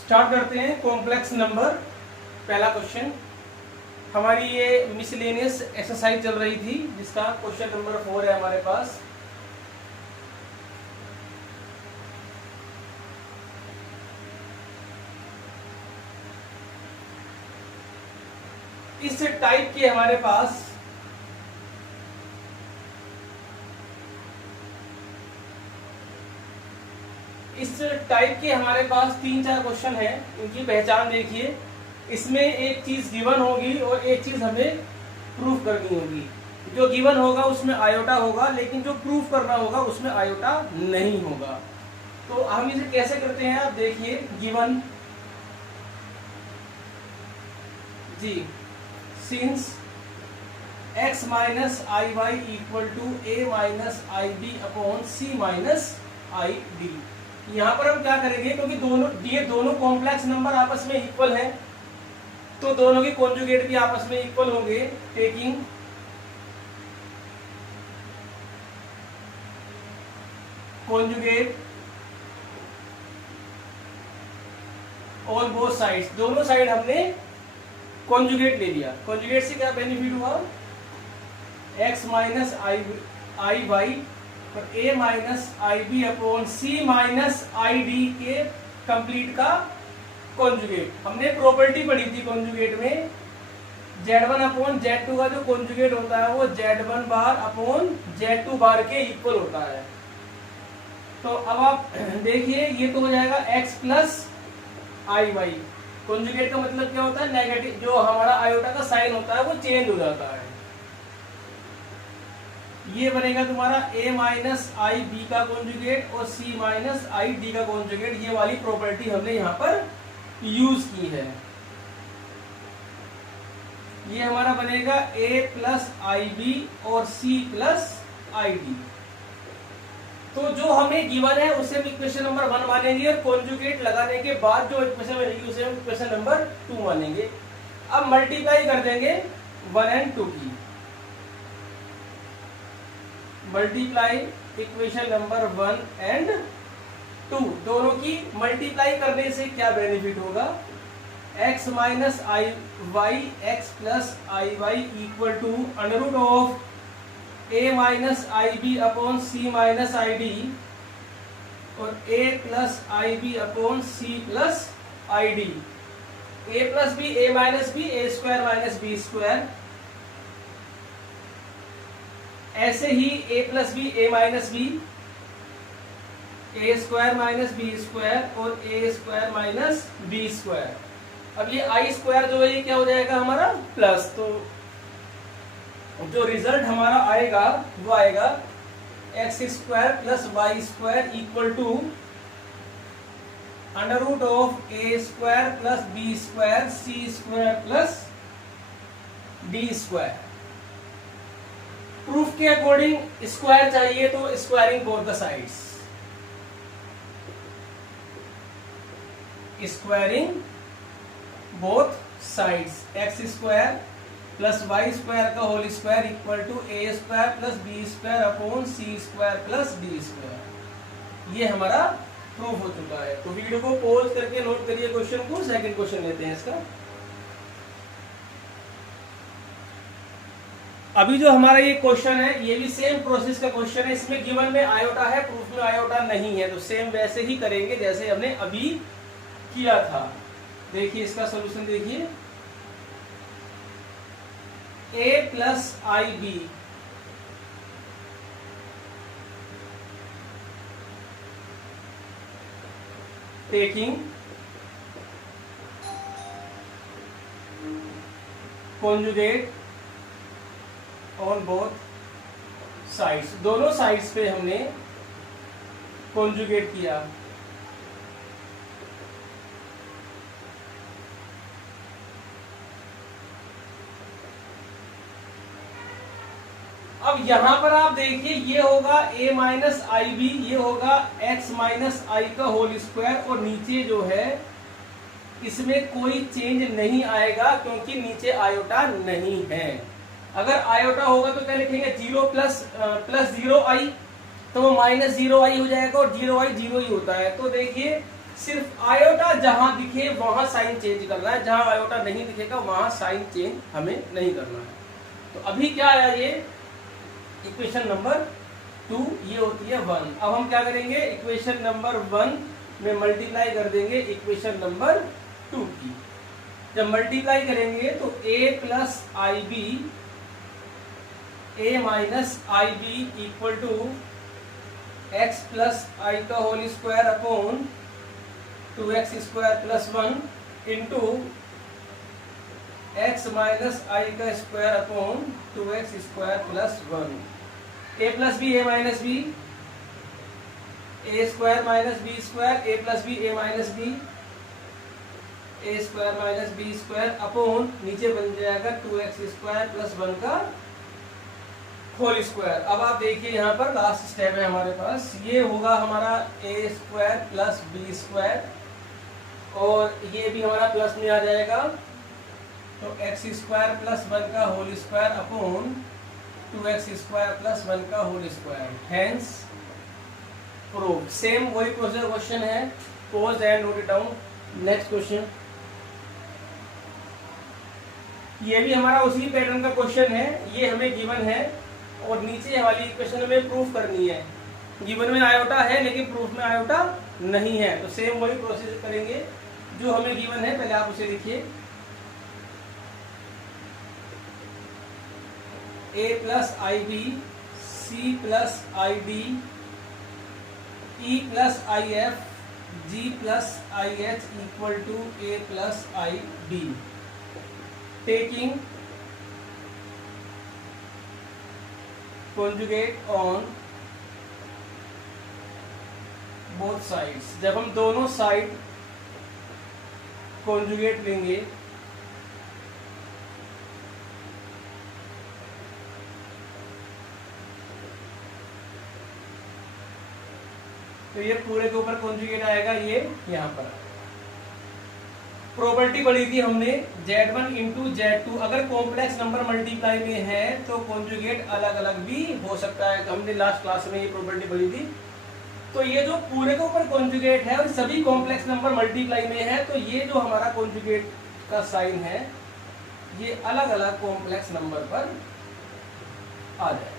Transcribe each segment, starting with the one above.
Start करते हैं complex number. पहला क्वेश्चन हमारी ये मिसलेनियस एक्सरसाइज चल रही थी जिसका क्वेश्चन नंबर 4 है हमारे पास। इस टाइप के हमारे पास हमारे पास 3-4 क्वेश्चन हैं। इनकी पहचान देखिए। इसमें एक चीज गिवन होगी और एक चीज हमें प्रूफ करनी होगी। जो गिवन होगा उसमें आयोटा होगा, लेकिन जो प्रूफ करना होगा उसमें आयोटा नहीं होगा। तो हम इसे कैसे करते हैं आप देखिए। Given G since x minus I Y equal to A minus I B upon C minus I D. यहां पर हम क्या करेंगे, क्योंकि ये दोनों कॉम्प्लेक्स नंबर आपस में इक्वल हैं, तो दोनों के कॉन्जुगेट भी आपस में इक्वल होंगे। Taking conjugate on both sides, दोनों साइड हमने कॉन्जुगेट ले लिया। कॉन्जुगेट से क्या बेनिफिट हुआ, x माइनस आई वाई और a minus I B upon C minus I D के कंप्लीट का कॉन्जुगेट। हमने प्रॉपर्टी पढ़ी थी कॉन्जुगेट में, z1 अपॉन z2 का जो कॉन्जुगेट होता है वो z1 बार अपॉन z2 बार के इक्वल होता है। तो अब आप देखिए ये तो हो जाएगा x plus I Y. Conjugate का मतलब क्या होता है, नेगेटिव, जो हमारा आयोटा का साइन होता है वो चेंज हो जाता है। ये बनेगा तुम्हारा a माइनस आई बी का कॉन्जुगेट और c माइनस आई डी का कॉन्जुगेट। ये वाली प्रॉपर्टी हमने यहाँ पर यूज की है। ये हमारा बनेगा a प्लस आई बी और c प्लस आई डी। तो जो हमें गिवन है उसे हम इक्वेशन नंबर 1 मानेंगे और कॉन्जुगेट लगाने के बाद जो इक्वेशन बनेगी उसे हम इक्वेशन नंबर 2 मानेंगे। अब मल्टीप्लाई कर देंगे 1 and 2 की। मल्टीप्लाई इक्वेशन नंबर 1 and 2, दोनों की मल्टीप्लाई करने से क्या बेनिफिट होगा, x minus I Y X plus I Y equal to under root of a minus I B upon C minus I D और a plus I B upon C plus I D. a plus B a minus B A square minus B square. ऐसे ही a plus B A minus B A square minus B square और A square minus B square. अब ये I square जो है ये क्या हो जाएगा हमारा प्लस। तो जो रिजल्ट हमारा आएगा वो आएगा X square plus Y square equal to under root of A square plus B square C square plus D square. Proof के अकॉर्डिंग स्क्वायर चाहिए तो squaring both the sides, squaring both sides. X square plus Y square का whole square equal to A square plus B square upon C square plus D square. ये हमारा proof हो चुका है। तो वीडियो को पॉज करके नोट करिए क्वेश्चन को। सेकंड क्वेश्चन लेते हैं इसका। अभी जो हमारा ये क्वेश्चन है ये भी सेम प्रोसेस का क्वेश्चन है। इसमें गिवन में आयोटा है, प्रूफ में आयोटा नहीं है। तो सेम वैसे ही करेंगे जैसे हमने अभी किया था। देखिए इसका सॉल्यूशन देखिए। a plus I B taking conjugate on both sides, दोनों साइड्स पे हमने कॉन्जुगेट किया। अब यहां पर आप देखिए ये होगा a माइनस आई बी, ये होगा x माइनस आई का होल स्क्वायर और नीचे जो है इसमें कोई चेंज नहीं आएगा क्योंकि नीचे आयोटा नहीं है। अगर आयोटा होगा तो क्या लिखेंगे, 0 प्लस 0 आई, तो वो -0 आई हो जाएगा और 0 आई 0 ही होता है। तो देखिए सिर्फ आयोटा जहां दिखे वहां साइन चेंज करना है, जहां आयोटा नहीं दिखेगा वहां साइन चेंज हमें नहीं करना है। तो अभी क्या आया, ये इक्वेशन नंबर 2, ये होती है 1। अब हम क्या करेंगे, इक्वेशन नंबर 1 में मल्टीप्लाई कर देंगे इक्वेशन नंबर 2 की। जब मल्टीप्लाई करेंगे तो a plus I B, a minus I B equal to x plus I का whole square upon 2x square plus 1 into x minus I का square upon 2x square plus 1। a plus B A minus B, A square minus B square, A plus B A minus B, A square minus B square upon नीचे बन जाएगा 2x square plus 1 का whole square. अब आप देखिए यहाँ पर last step है हमारे पास, ये होगा हमारा ए स्क्वायर प्लस बी स्क्वायर और ये भी हमारा प्लस में आ जाएगा, तो एक्स स्क्वायर प्लस 1 का whole square upon 2x square plus 1 का whole square. Hence prove. Same वही प्रोसीजर क्वेश्चन है, pause and note it down. Next question, ये भी हमारा उसी पैटर्न का क्वेश्चन है, ये हमें गिवन है और नीचे वाली इक्वेशन हमें प्रूफ करनी है। गिवन में आयोटा है लेकिन प्रूफ में आयोटा नहीं है, तो सेम वही प्रोसीजर करेंगे जो हमें गिवन है। पहले आप उसे लिखिए, a plus I B, C plus I D, E plus I F, G plus I H equal to A plus I B. Taking conjugate on both sides। जब हम दोनों साइड conjugate लेंगे तो ये पूरे के ऊपर conjugate आएगा, ये यहाँ पर। प्रोबेबिलिटी पढ़ी थी हमने Z1 इंटू Z2, अगर कॉम्प्लेक्स नंबर मल्टीप्लाई में है तो कॉन्जुगेट अलग अलग भी हो सकता है, हमने लास्ट क्लास में ये प्रोबेबिलिटी पढ़ी थी। तो ये जो पूरे के ऊपर कॉन्जुगेट है और सभी कॉम्प्लेक्स नंबर मल्टीप्लाई में है, तो ये जो हमारा कॉन्जुगेट का साइन है ये अलग अलग कॉम्प्लेक्स नंबर पर आ जाएगा।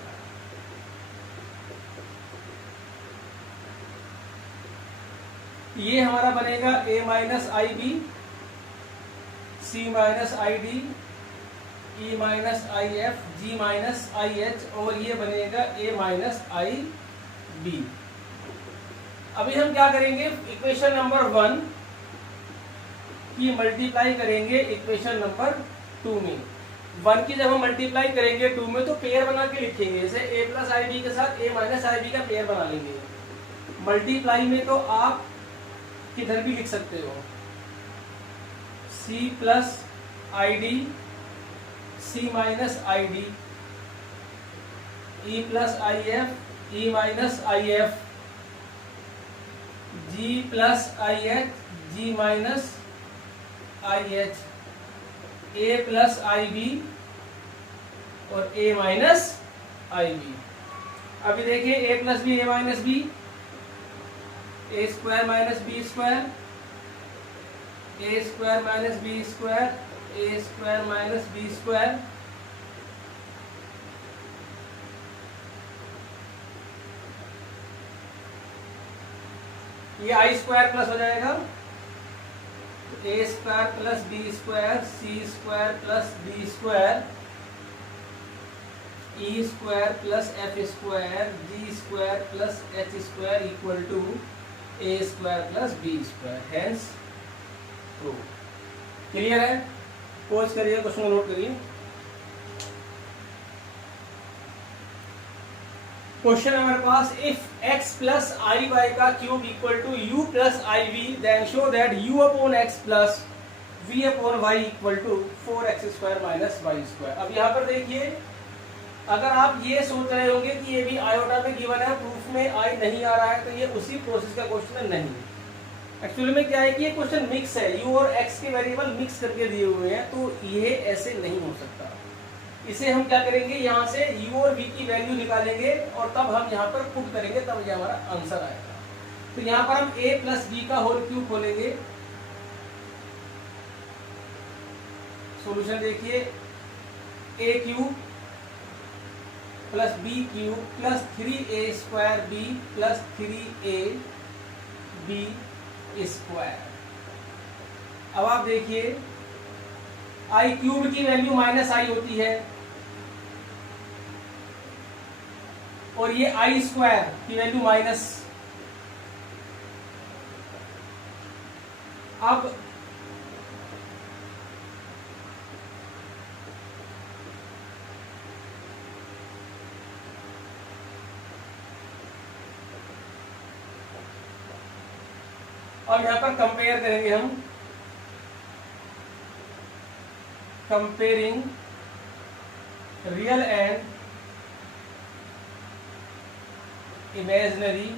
ये हमारा बनेगा a minus I B, C minus I D, E minus I F, G minus I H और ये बनेगा ए माइनस आई बी। अभी हम क्या करेंगे, इक्वेशन नंबर 1 की मल्टीप्लाई करेंगे इक्वेशन नंबर 2 में। 1 की जब हम मल्टीप्लाई करेंगे 2 में तो पेयर बना के लिखेंगे, जैसे a प्लस आई बी के साथ a माइनस आई बी का पेयर बना लेंगे। मल्टीप्लाई में तो आप किधर भी लिख सकते हो, C plus I D, C minus I D, E plus I F, E minus I F, G plus I H, G minus I H, A plus I B और ए माइनस आई बी। अभी देखिए A plus B, A minus B, A square minus B square, A square minus B square, A square minus B square, ये I square plus हो जाएगा, A square plus B square, C square plus D square, E square plus F square, G square plus H square equal to A square plus B square. Hence prove. Clear है? Pause करिए, question नोट करिए। Question है हमारे पास, if x plus I Y का cube equal to u plus I V then show that u upon x plus v upon y equal to 4x square minus Y square. अब यहाँ पर देखिए, अगर आप ये सोच रहे होंगे कि ये भी आयोटा में गिवन है, प्रूफ में आई नहीं आ रहा है, तो ये उसी प्रोसेस का क्वेश्चन नहीं है। एक्चुअली में क्या है कि ये क्वेश्चन मिक्स है, u और x के वेरिएबल मिक्स करके दिए हुए हैं, तो ये ऐसे नहीं हो सकता। इसे हम क्या करेंगे, यहाँ से u और v की वैल्यू निकालेंगे और तब हम यहाँ पर पुट करेंगे, तब ये हमारा आंसर आएगा। तो यहाँ पर हम a प्लस बी का होल क्यूब खोलेंगे। सॉल्यूशन देखिए, a cube plus B cube plus 3a² b plus 3ab square. अब आप देखिए आई क्यूब की वैल्यू माइनस आई होती है और ये आई स्क्वायर की वैल्यू माइनस। अब यहां पर कंपेयर करेंगे हम, comparing real and imaginary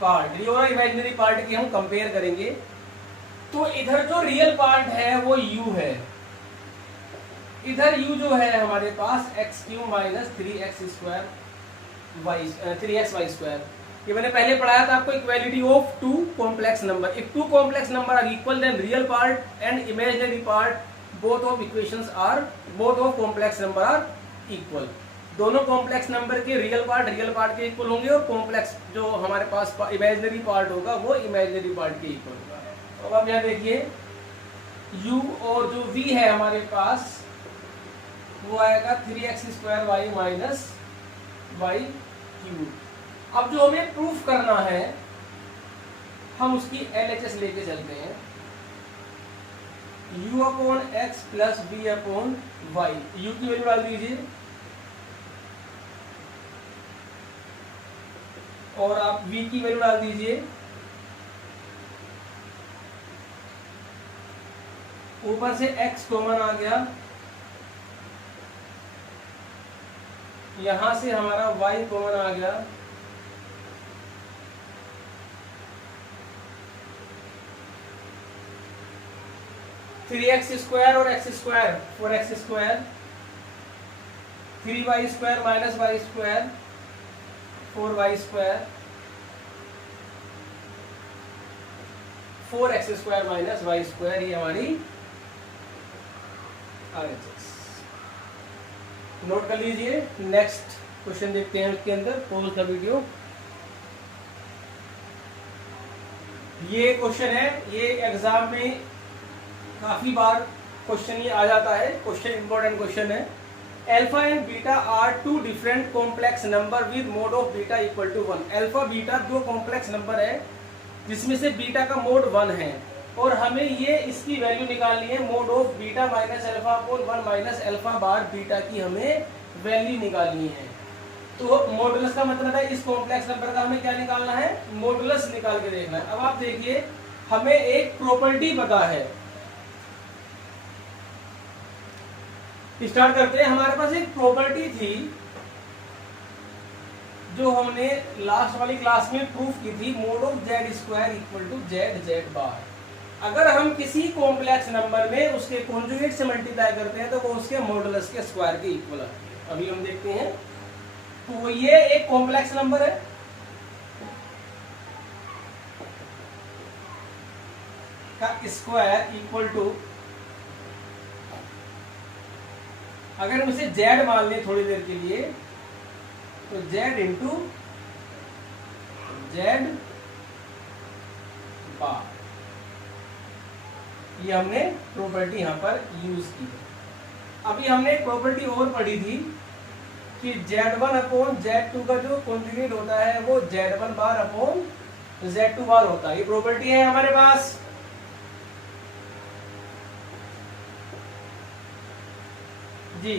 part, real और इमेजिनरी पार्ट की हम कंपेयर करेंगे। तो इधर जो रियल पार्ट है वो u है, इधर u जो है हमारे पास x³ माइनस 3x y², ये मैंने पहले पढ़ाया था आपको, equality of two complex number. If two complex number are equal then real part and imaginary part both of equations are, both of complex number are equal. दोनों complex number के real part के equal होंगे और complex जो हमारे पास imaginary part होगा वो imaginary part के इक्वल होगा। अब आप यहाँ देखिए u और जो v है हमारे पास वो आएगा 3x² y माइनस y³। अब जो हमें प्रूफ करना है हम उसकी LHS लेके चलते हैं, u/x प्लस v/y। u की वैल्यू डाल दीजिए और आप v की वैल्यू डाल दीजिए। ऊपर से x कॉमन आ गया, यहां से हमारा y कॉमन आ गया, थ्री एक्स स्क्वायर और x square 4x², 3y² minus y² 4y², 4x² minus y², ये हमारी RHS। नोट कर लीजिए। नेक्स्ट क्वेश्चन देखते हैं इसके अंदर, पॉज द वीडियो। ये क्वेश्चन है, ये एग्जाम में काफी बार क्वेश्चन ये आ जाता है, क्वेश्चन इंपॉर्टेंट क्वेश्चन है। Alpha and beta are two different complex number with mod of beta equal to 1। Alpha beta दो कॉम्प्लेक्स नंबर है जिसमें से बीटा का मोड 1 है और हमें ये इसकी वैल्यू निकालनी है, mode of beta minus alpha upon 1 minus alpha bar beta की हमें वैल्यू निकालनी है। तो मॉडुलस का मतलब है इस कॉम्प्लेक्स नंबर का हमें क्या निकालना है, मॉडुलस निकाल के देखना है। अब आप देखिए हमें एक प्रॉपर्टी पता है, स्टार्ट करते हैं। हमारे पास एक प्रॉपर्टी थी जो हमने लास्ट वाली क्लास में प्रूफ की थी, mod of z² equal to z bar. अगर हम किसी कॉम्प्लेक्स नंबर में उसके कॉन्जुगेट से मल्टीप्लाई करते हैं तो वो उसके मॉडुलस के स्क्वायर के इक्वल है। अभी हम देखते हैं, तो ये एक कॉम्प्लेक्स नंबर है, का स्क्वायर इक्वल टू, अगर हम इसे z मान लें थोड़ी देर के लिए तो z इंटू z बार, ये हमने प्रॉपर्टी यहां पर यूज की है। अभी हमने एक प्रॉपर्टी और पढ़ी थी कि z1 अपॉन z2 का जो कॉन्जुगेट होता है वो z1 बार अपॉन z2 बार होता है। ये प्रॉपर्टी है हमारे पास। जी,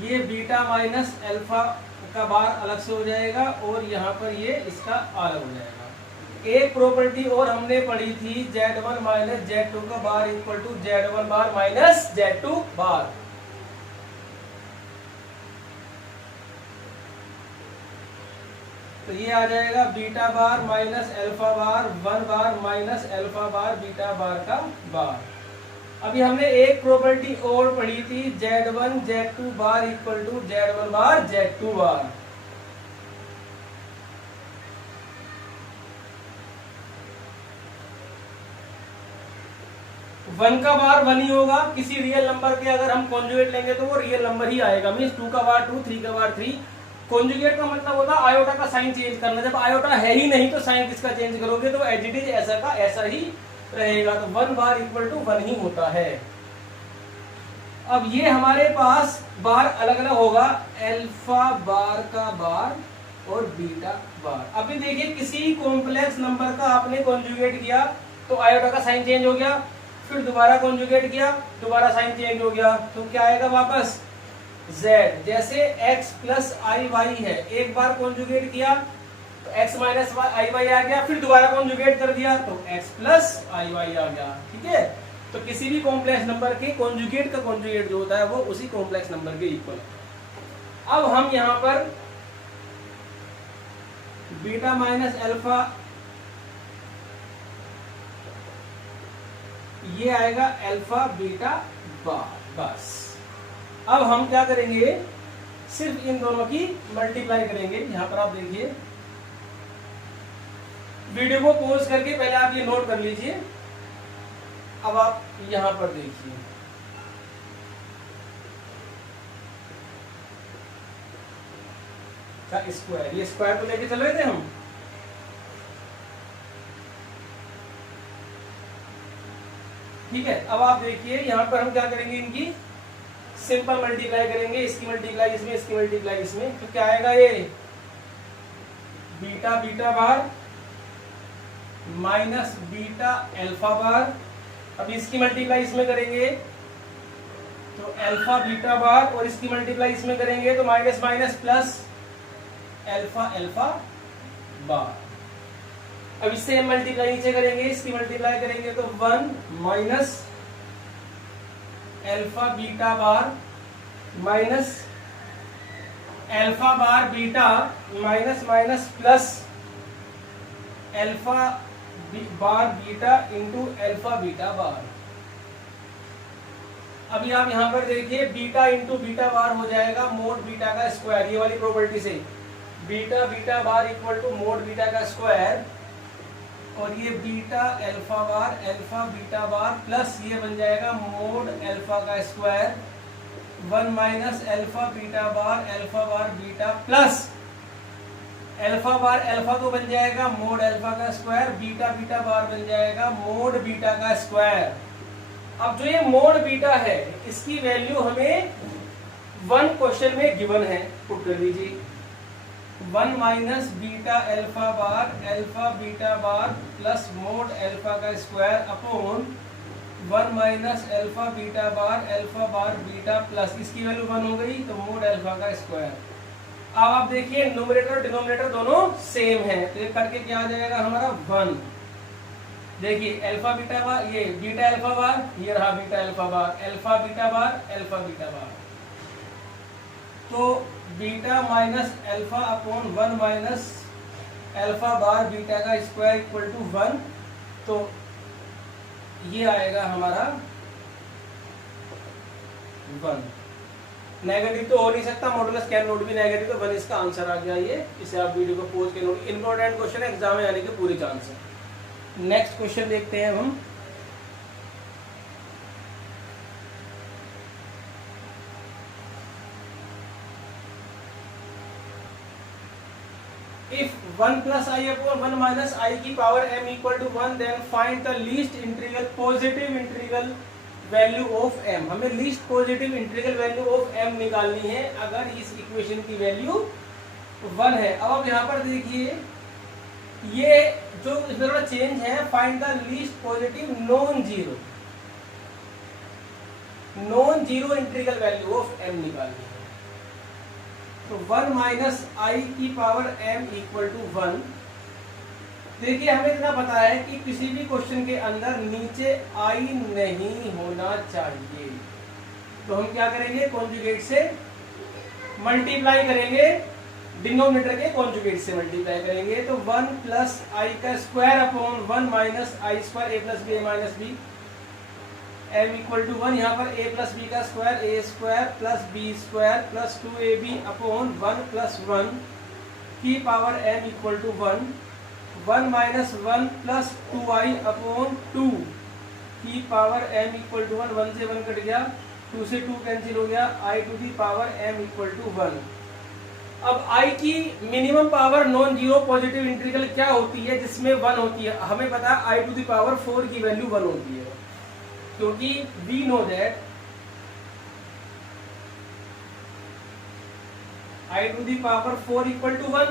ये बीटा माइनस अल्फा का बार अलग से हो जाएगा और यहाँ पर ये इसका अलग हो जाएगा। एक प्रॉपर्टी और हमने पढ़ी थी z1 माइनस z2 का bar equal to z1 bar minus z2 bar. तो ये आ जाएगा beta bar minus alpha bar 1 bar minus alpha bar beta bar का बार। अभी हमने एक प्रॉपर्टी और पढ़ी थी z1 z2 bar equal to z1 bar z2 बार। 1 का बार 1 ही होगा, किसी रियल नंबर के अगर हम कॉन्जुगेट लेंगे तो वो रियल नंबर ही आएगा, मींस 2 का बार 2, 3 का बार 3। कॉन्जुगेट का मतलब होता है आयोटा का साइन चेंज करना, जब आयोटा है ही नहीं तो साइन किसका चेंज करोगे, तो एज इट इज ऐसा का ऐसा ही रहेगा, तो 1 बार इक्वल टू 1 ही होता है। अब ये हमारे पास बार अलग अलग होगा, अल्फा बार का बार और बीटा बार। अभी देखिए किसी कॉम्प्लेक्स नंबर का आपने कॉन्जुगेट किया तो आयोटा का साइन चेंज हो गया, फिर दोबारा कॉन्जुगेट किया दोबारा साइन चेंज हो गया, तो क्या आएगा वापस z। जैसे x प्लस आई वाई है, एक बार कॉन्जुगेट किया तो x माइनस आई वाई आ गया, फिर दोबारा कॉन्जुगेट कर दिया तो x प्लस आई वाई आ गया। ठीक है, तो किसी भी कॉम्प्लेक्स नंबर के कॉन्जुगेट का कॉन्जुगेट जो होता है वो उसी कॉम्प्लेक्स नंबर के इक्वल है। अब हम यहां पर बीटा माइनस अल्फा, ये आएगा अल्फा बीटा बार, बस। अब हम क्या करेंगे, सिर्फ इन दोनों की मल्टीप्लाई करेंगे। यहां पर आप देखिए, वीडियो को पॉज करके पहले आप ये नोट कर लीजिए। अब आप यहां पर देखिए, स्क्वायर, ये स्क्वायर को लेके चल रहे थे हम। ठीक है, अब आप देखिए यहां पर हम क्या करेंगे, इनकी सिंपल मल्टीप्लाई करेंगे, इसकी मल्टीप्लाई इसमें, इसकी मल्टीप्लाई इसमें, तो क्या आएगा ये beta beta bar minus beta alpha बार। अब इसकी मल्टीप्लाई इसमें करेंगे तो अल्फा बीटा बार, और इसकी मल्टीप्लाई इसमें करेंगे तो minus minus plus alpha alpha bar. अब इससे हम मल्टीप्लाई नीचे करेंगे, इसकी मल्टीप्लाई करेंगे तो 1 minus alpha beta bar minus alpha bar beta minus minus plus alpha bar beta into alpha beta bar. अभी आप यहां पर देखिए, बीटा इंटू बीटा बार हो जाएगा मोड बीटा का स्क्वायर, ये वाली प्रॉपर्टी से beta beta bar equal to mod beta का स्क्वायर, और ये beta alpha beta bar plus ये बन जाएगा मोड अल्फा का square 1 minus alpha bar beta plus alpha bar alpha तो बन जाएगा मोड अल्फा का स्क्वायर, बीटा बीटा बार बन जाएगा मोड बीटा का स्क्वायर। अब जो ये मोड बीटा है इसकी वैल्यू हमें 1 क्वेश्चन में गिवन है, पुट कर लीजिए 1 minus beta beta bar plus mode alpha का square upon 1 minus alpha bar beta plus, इसकी वैल्यू 1 हो गई तो मोड अल्फा का स्क्वायर। अब आप देखिए न्यूमरेटर और डिनोमिनेटर दोनों सेम है, तो ये करके क्या आ जाएगा हमारा 1। देखिए अल्फा बीटा बार, ये बीटा अल्फा बार, ये रहा beta alpha bar, alpha beta bar, तो beta minus alpha upon 1 minus alpha bar beta का स्क्वायर इक्वल टू 1, तो ये आएगा हमारा 1। नेगेटिव तो हो नहीं सकता, modulus can not be negative, तो 1 इसका आंसर आ गया। ये इसे आप वीडियो को पॉज के नोट, इंपॉर्टेंट क्वेश्चन है, एग्जाम में आने के पूरे चांस है। नेक्स्ट क्वेश्चन देखते हैं हम। If 1 plus I upon 1 minus I की power m equal to 1, then find the least integral positive integral value of m। हमें least positive integral value of m निकालनी है अगर इस इक्वेशन की वैल्यू 1 है। अब आप यहाँ पर देखिए, ये जो इसमें थोड़ा चेंज है, find the least positive non zero integral value of m निकालनी है। तो 1 माइनस आई की पावर m इक्वल टू 1। देखिए हमें इतना पता है कि किसी भी क्वेश्चन के अंदर नीचे i नहीं होना चाहिए, तो हम क्या करेंगे, कॉन्जुगेट से मल्टीप्लाई करेंगे, डिनोमिनेटर के कॉन्जुगेट से मल्टीप्लाई करेंगे, तो 1 प्लस आई का square upon 1 minus I square A plus B minus B m equal to 1। यहाँ पर a प्लस बी का square a square plus B square plus 2ab upon 1 plus 1 की power m equal to 1 minus 1 plus 2i upon 2 की power m equal to 1, 1 से 1 cut गया, 2 से 2 cancel हो गया, i to the power m equal to 1। अब i की minimum power non zero positive integral क्या होती है जिसमें 1 होती है? हमें पता है i टू दी पावर 4 की वैल्यू 1 होती है, क्योंकि we know that i to the power 4 equal to 1।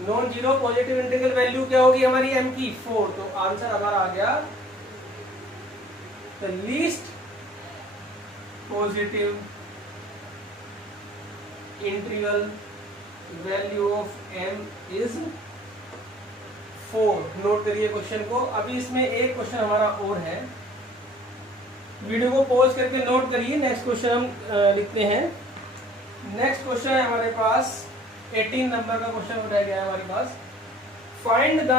Non zero positive integral value क्या होगी हमारी m की? 4। तो आंसर हमारा आ गया the least positive integral value of m is 4। Note करिए क्वेश्चन को। अभी इसमें एक क्वेश्चन हमारा और है, वीडियो को पॉज करके नोट करिए। नेक्स्ट क्वेश्चन हम लिखते हैं। नेक्स्ट क्वेश्चन है हमारे पास 18 नंबर का क्वेश्चन उठाया गया है हमारे पास। Find the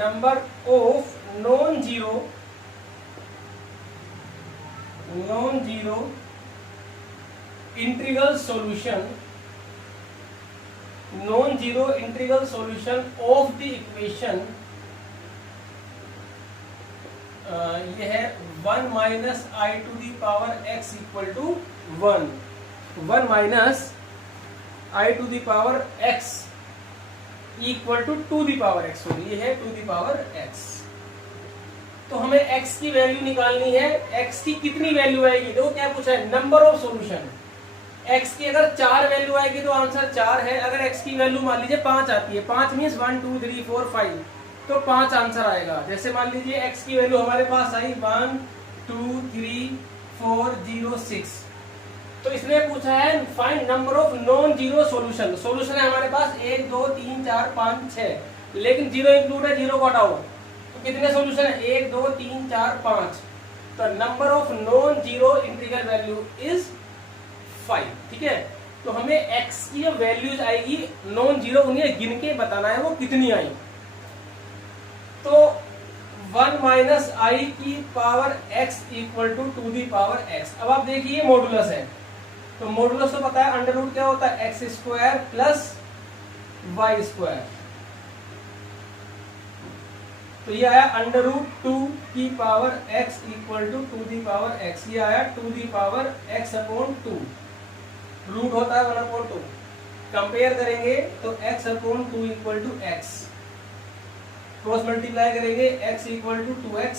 number of non zero integral solution of the equation, ये है 1 minus i to the power x equal to 1। 1 minus i to the power x equal to the power x होगी, ये है टू दी पावर x। तो हमें x की value निकालनी है। x की कितनी वैल्यू आएगी? देखो क्या पूछा है, नंबर ऑफ सॉल्यूशन। x की अगर 4 वैल्यू आएगी तो आंसर 4 है। अगर x की वैल्यू मान लीजिए 5 आती है, 5 मीन्स 1 2 3 4 5, तो 5 आंसर आएगा। जैसे मान लीजिए x की वैल्यू हमारे पास आई 1 2 3 4 0 6, तो इसने पूछा है find number of non zero solution. Solution है हमारे पास 1 2 3 4 5 6, लेकिन जीरो इंक्लूड है, जीरो को हटाओ। तो कितने सॉल्यूशन है? 1 2 3 4 5। तो number of non zero integral value is 5। ठीक है, तो हमें x की जो वैल्यूज आएगी नॉन जीरो, उन्हें गिन के बताना है वो कितनी आई। तो 1 माइनस आई की power x equal to the power x। अब आप देखिए मॉडुलस है, तो मॉडुलस तो पता है अंडर रूट क्या होता है, X square plus Y square. तो ये आया अंडर रूट 2 की power x equal to the power x। ये आया to the power x upon 2। Root होता है 1/2। कंपेयर करेंगे तो x upon 2 equal to x, cross multiply करेंगे x इक्वल टू 2x,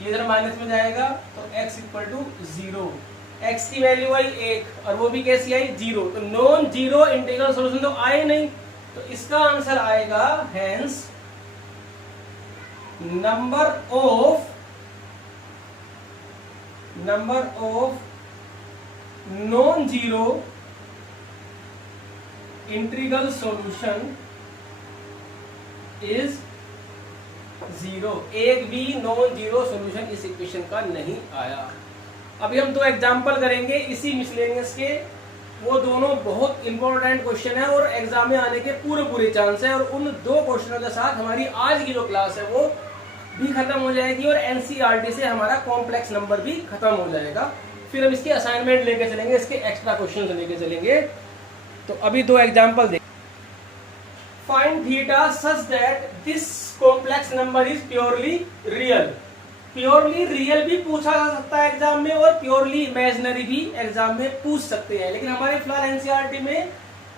ये इधर माइनस में जाएगा तो x इक्वल टू 0। x की वैल्यू आई 1 और वो भी कैसी आई? 0। तो नॉन जीरो इंटीग्रल सॉल्यूशन तो आए नहीं, तो इसका आंसर आएगा hence number of non zero integral solution is 0। एक भी नॉन जीरो सॉल्यूशन इस इक्वेशन का नहीं आया। अभी हम 2 एग्जांपल करेंगे इसी मिसलेनियस के। वो दोनों बहुत इंपॉर्टेंट क्वेश्चन है और एग्जाम में आने के पूरे चांस है। और उन 2 क्वेश्चनों के साथ हमारी आज की जो क्लास है वो भी खत्म हो जाएगी और एनसीईआरटी से हमारा कॉम्प्लेक्स नंबर भी खत्म हो जाएगा। फिर हम इसके असाइनमेंट लेके चलेंगे, इसके एक्स्ट्रा क्वेश्चन लेके चलेंगे। तो अभी 2 एग्जांपल देखें। Find theta such that this complex number is purely real. Purely real भी पूछा जा सकता है एग्जाम में और प्योरली इमेजिनरी भी एग्जाम में पूछ सकते हैं, लेकिन हमारे फिलहाल एनसीईआरटी में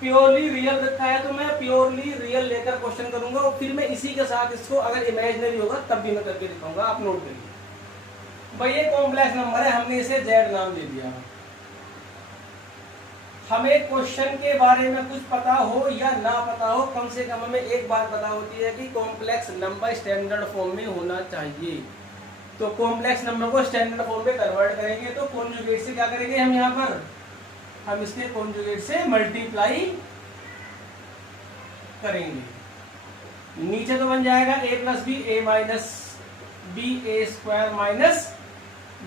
प्योरली रियल रखा है, तो मैं प्योरली रियल लेकर क्वेश्चन करूंगा और फिर मैं इसी के साथ इसको अगर इमेजिनरी होगा तब भी मैं करके दिखाऊंगा। आप नोट करिए भाई, ये कॉम्प्लेक्स नंबर है, हमने इसे जेड नाम दे दिया। हमें क्वेश्चन के बारे में कुछ पता हो या ना पता हो, कम से कम हमें एक बात पता होती है कि कॉम्प्लेक्स नंबर स्टैंडर्ड फॉर्म में होना चाहिए। तो कॉम्प्लेक्स नंबर को स्टैंडर्ड फॉर्म में कन्वर्ट करेंगे तो कॉन्जुगेट से क्या करेंगे हम यहाँ पर, हम इसके कॉन्जुगेट से मल्टीप्लाई करेंगे। नीचे तो बन जाएगा a plus B A minus B A square minus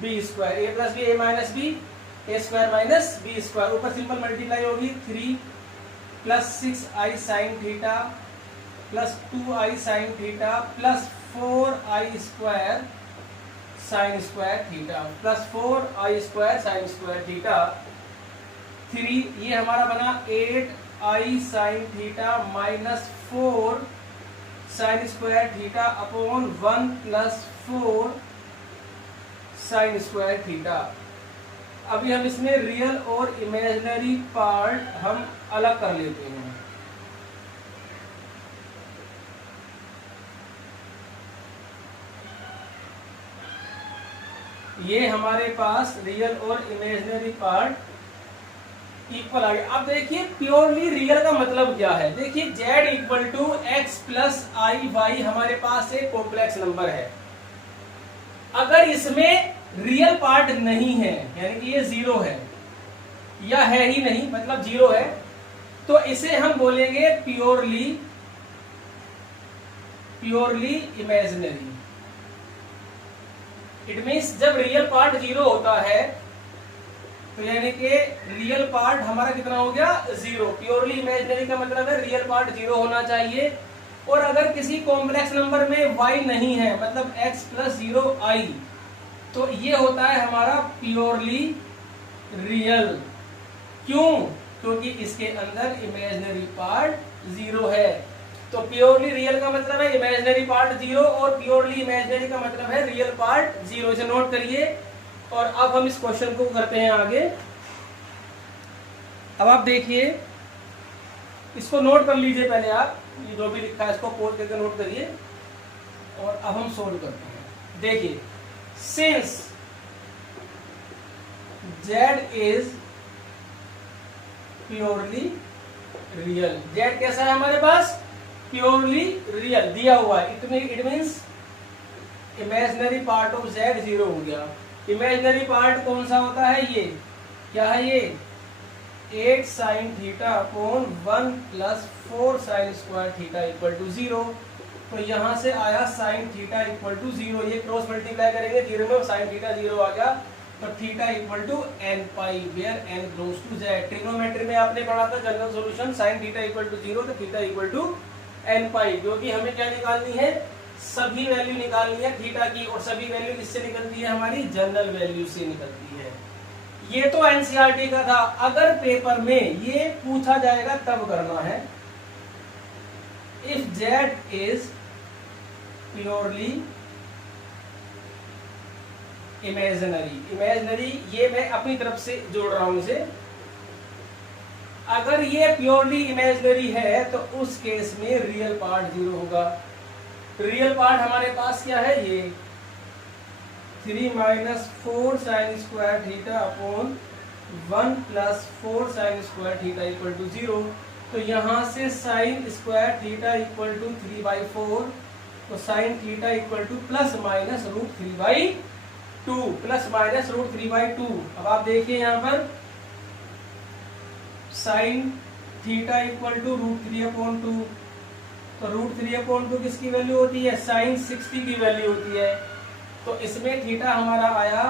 B square, A plus B A minus B A square minus B square. ऊपर सिंपल मल्टीप्लाई होगी 3 plus 6i sine theta plus 2i sine theta plus 4i square sine square theta plus 4i square sine square theta. 3, ये हमारा बना 8i sine theta minus 4 sine square theta upon 1 plus 4 sine square theta. अभी हम इसमें real और imaginary part हम अलग कर लेते हैं। ये हमारे पास रियल और इमेजिनरी पार्ट इक्वल आ गया। अब देखिए प्योरली रियल का मतलब क्या है। देखिए z equal to X plus I Y हमारे पास एक कॉम्प्लेक्स नंबर है। अगर इसमें रियल पार्ट नहीं है, यानी कि ये जीरो है या है ही नहीं, मतलब जीरो है, तो इसे हम बोलेंगे प्योरली इमेजिनरी। इट मीन्स जब रियल पार्ट जीरो होता है तो यानी कि रियल पार्ट हमारा कितना हो गया, जीरो। प्योरली इमेजिनरी का मतलब है रियल पार्ट जीरो होना चाहिए। और अगर किसी कॉम्प्लेक्स नंबर में y नहीं है, मतलब x प्लस 0i, तो ये होता है हमारा प्योरली रियल। क्यों? क्योंकि इसके अंदर इमेजिनरी पार्ट जीरो है। तो प्योरली रियल का मतलब है इमेजिनरी पार्ट जीरो, और प्योरली इमेजिनरी का मतलब है रियल पार्ट जीरो। इसे नोट करिए। और अब हम इस क्वेश्चन को करते हैं आगे। अब आप देखिए, इसको नोट कर लीजिए पहले आप, ये जो भी लिखा है इसको पोज करके नोट करिए। और अब हम सोल्व करते हैं। देखिए, since z is purely real, z कैसा है हमारे पास, प्योरली रियल दिया हुआ है। It means imaginary part of z zero हो गया। इमेजिनरी पार्ट कौन सा होता है, ये क्या है, ये 8 sine theta upon 1 plus 4 sine square theta equal to 0। तो यहां से आया साइन थीटा इक्वल टू 0, ये क्रॉस मल्टीप्लाई करेंगे 0 में, साइन थीटा 0 आ गया। तो theta equal to n pi, where n belongs to z। Trigonometry में आपने पढ़ा था general solution, sine theta equal to 0 तो theta equal to n pi, क्योंकि हमें क्या निकालनी है, सभी वैल्यू निकालनी है थीटा की। और सभी वैल्यू किससे निकलती है, हमारी जनरल वैल्यू से निकलती है। ये तो एनसीईआरटी का था। अगर पेपर में ये पूछा जाएगा तब करना है। If z is purely imaginary, ये मैं अपनी तरफ से जोड़ रहा हूं इसे। अगर ये प्योरली इमेजिनरी है तो उस केस में रियल पार्ट जीरो होगा। रियल पार्ट हमारे पास क्या है, ये 3 minus 4 sine square theta upon 1 plus 4 sine square theta equal to 0। तो यहां से sine square theta equal to 3/4, तो sine theta equal to plus minus root 3/2, plus minus root 3/2। अब आप देखिए यहां पर sine theta equal to root 3/2, तो रूट 3/2 किसकी वैल्यू होती है, साइन 60 की वैल्यू होती है। तो इसमें थीटा हमारा आया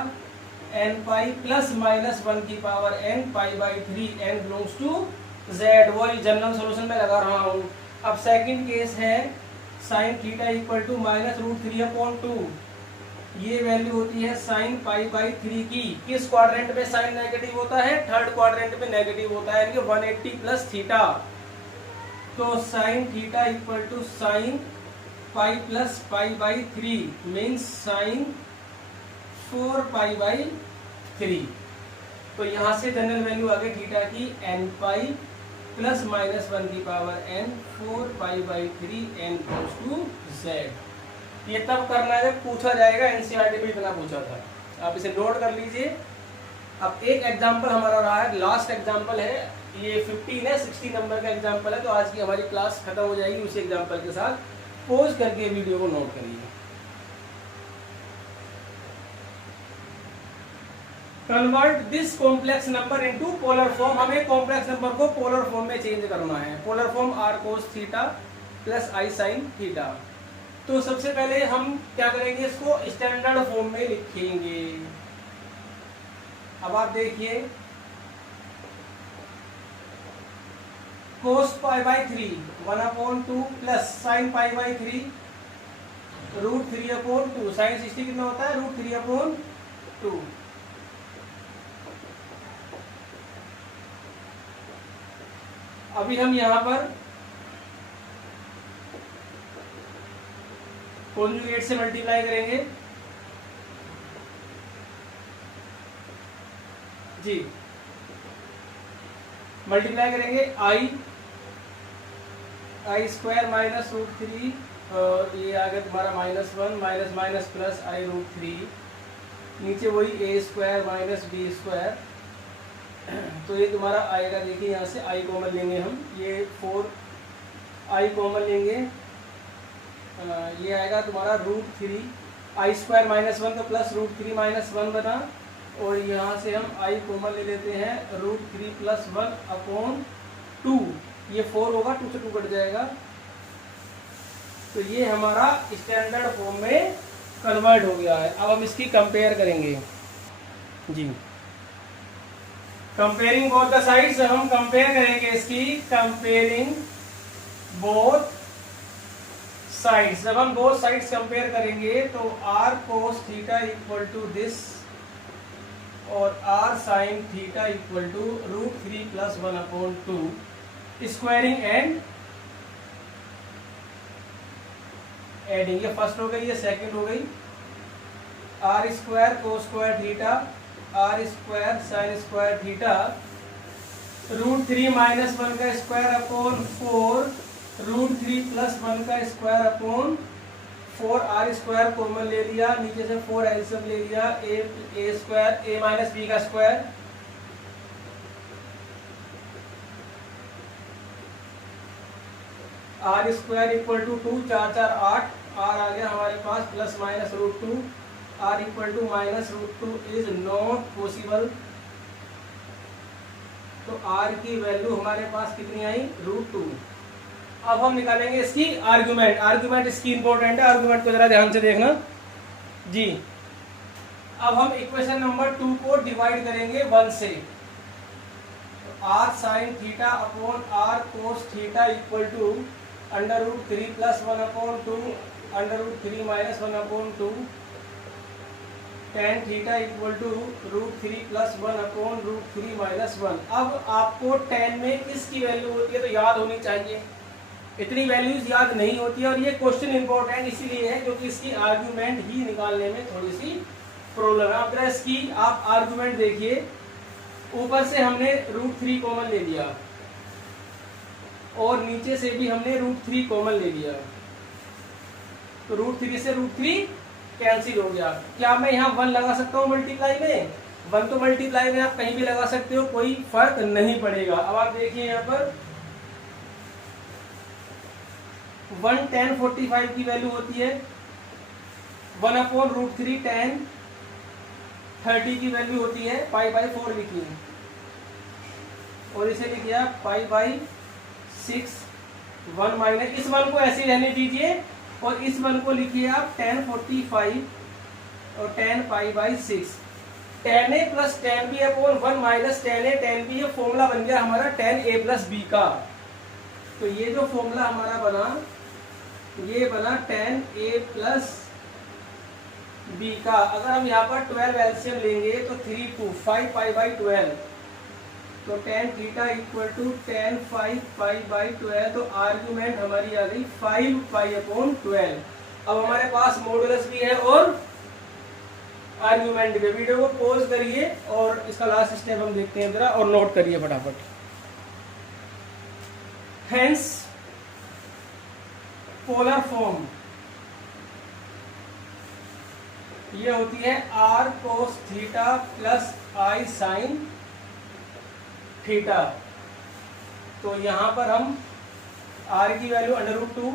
n पाई प्लस माइनस 1 की power n pi, n belongs to z। वही जनरल सॉल्यूशन में लगा रहा हूं। अब सेकंड केस है sine theta equal to minus root 3/2, ये वैल्यू होती है साइन पाई/3 की। किस क्वाड्रेंट में साइन नेगेटिव होता है, थर्ड क्वाड्रेंट में नेगेटिव होता है, यानी कि 180 प्लस थीटा। तो sine theta equal to sine pi plus pi means sine 4 pi. तो यहां से जनरल वैल्यू आ गई थीटा की n पाई प्लस माइनस 1 की power n 4 pi n equals to z। ये तब करना है जब पूछा जाएगा, एनसीईआरटी में इतना पूछा था। आप इसे नोट कर लीजिए। अब एक एग्जाम्पल हमारा रहा है, लास्ट एग्जाम्पल है, ये 15 है, 60 नंबर का एग्जाम्पल है। तो आज की हमारी क्लास खत्म हो जाएगी उसी एग्जाम्पल के साथ। पोज करके वीडियो को नोट करिए। Convert this complex number into polar form. हमें कॉम्प्लेक्स नंबर को पोलर फॉर्म में चेंज करना है। Polar form r cos theta plus i sin theta. तो सबसे पहले हम क्या करेंगे, इसको स्टैंडर्ड फॉर्म में लिखेंगे। अब आप देखिए, cos pi 1/2 plus sine pi root 3/2। Sine 60 कितना होता है, रूट 3/2। अभी हम यहाँ पर कॉन्जुगेट से मल्टीप्लाई करेंगे जी, मल्टीप्लाई करेंगे आई स्क्वायर माइनस रूट थ्री, और ये आ गया तुम्हारा -1 माइनस माइनस प्लस आई रूट थ्री, नीचे वही ए स्क्वायर माइनस बी स्क्वायर। तो ये तुम्हारा आएगा, देखिए यहाँ से आई कॉमन लेंगे हम, ये 4 आई कॉमन लेंगे, ये आएगा तुम्हारा रूट थ्री, आई स्क्वायर -1 तो प्लस रूट थ्री -1 बना, और यहाँ से हम आई कॉमन ले लेते हैं रूट थ्री प्लस 1 अपॉन 2, ये 4 होगा, 2 से 2 कट जाएगा। तो ये हमारा स्टैंडर्ड फॉर्म में कन्वर्ट हो गया है। अब हम इसकी कंपेयर करेंगे जी, कंपेयरिंग बोथ द साइड्स। हम कंपेयर करेंगे इसकी, कंपेयरिंग बोथ साइड्स। जब हम बोथ साइड्स कंपेयर करेंगे तो r cos theta equal to this और r sin theta equal to root three plus 1 upon 2, squaring and adding. ये फर्स्ट हो गई, ये सेकंड हो गई। R square cos square theta, r square sine square theta, root three minus 1 का square upon 4, root three plus 1 का square upon 4, r square common ले लिया, नीचे से 4 एलसीएम ले लिया, a square A minus B का square, R square equal to 2, 4 4 8, R आ गया हमारे पास plus minus root 2, R equal to minus root 2 is not possible. तो आर की वैल्यू हमारे पास कितनी आई, रूट 2। अब हम निकालेंगे इसकी आर्गुमेंट। आर्गुमेंट इसकी इंपॉर्टेंट है, आर्गुमेंट को जरा ध्यान से देखना जी। अब हम इक्वेशन नंबर 2 को डिवाइड करेंगे 1 से। तो r sine theta upon r cos theta equal to under root three plus 1 upon 2 under root three minus 1 upon 2, tan theta equal to root three plus 1 upon root three minus 1। अब आपको ten में किसकी value होती है तो याद होनी चाहिए, इतनी वैल्यूज याद नहीं होती है, और ये क्वेश्चन इंपॉर्टेंट इसीलिए है क्योंकि इसकी आर्ग्यूमेंट ही निकालने में थोड़ी सी प्रॉब्लम है। अब इसकी आप आर्ग्यूमेंट देखिए, ऊपर से हमने रूट थ्री कॉमन ले लिया और नीचे से भी हमने रूट थ्री कॉमन ले लिया, तो रूट थ्री से रूट थ्री कैंसिल हो गया। क्या मैं यहाँ 1 लगा सकता हूँ मल्टीप्लाई में? 1 तो मल्टीप्लाई में आप कहीं भी लगा सकते हो, कोई फर्क नहीं पड़ेगा। अब आप देखिए यहाँ पर 1 10 45 की वैल्यू होती है, 1 अपॉन रूट थ्री 10 30 की वैल्यू होती है, पाई बाई 4 लिखी है, और इसे लिखिए पाई बाई 6, 1 माइनस, इस 1 को ऐसे रहने दीजिए और इस 1 को लिखिए आप 10 45 और 10 pi by 6, 10a plus 10b upon 1 minus 10a 10b, ये फॉर्मूला बन गया हमारा 10a प्लस b का। तो ये जो फॉर्मूला हमारा बना, ये बना 10a प्लस b का। अगर हम यहाँ पर 12 एलसीएम लेंगे तो 3 2 5 पाई बाई 12, तो tan theta equal to tan 5 pi by 12, तो आर्ग्यूमेंट हमारी आ गई 5 पाई अपॉन 12। अब हमारे पास मॉडुलस भी है और आर्ग्यूमेंट भी। वीडियो को पॉज करिए और इसका लास्ट स्टेप हम देखते हैं जरा, और नोट करिए फटाफट। हेंस पोलर फॉर्म ये होती है r cos theta plus i sin theta. तो यहां पर हम r की value under root 2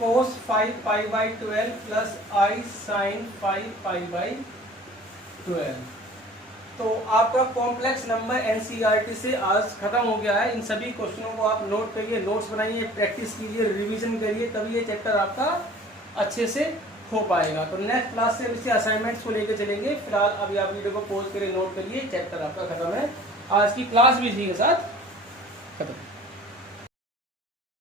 cos 5 pi by 12 प्लस i sin 5 पाई बाई 12। तो आपका कॉम्प्लेक्स नंबर एनसीईआरटी से आज खत्म हो गया है। इन सभी क्वेश्चनों को आप नोट करिए, नोट्स बनाइए, प्रैक्टिस कीजिए, रिवीजन करिए, तभी ये चैप्टर आपका अच्छे से हो पाएगा। तो नेक्स्ट क्लास से इससे असाइनमेंट्स को लेकर चलेंगे। फिलहाल अभी आप वीडियो को पॉज करिए, नोट करिए, चैप्टर आपका खत्म है। आज की क्लास भी इसी के साथ खत्म।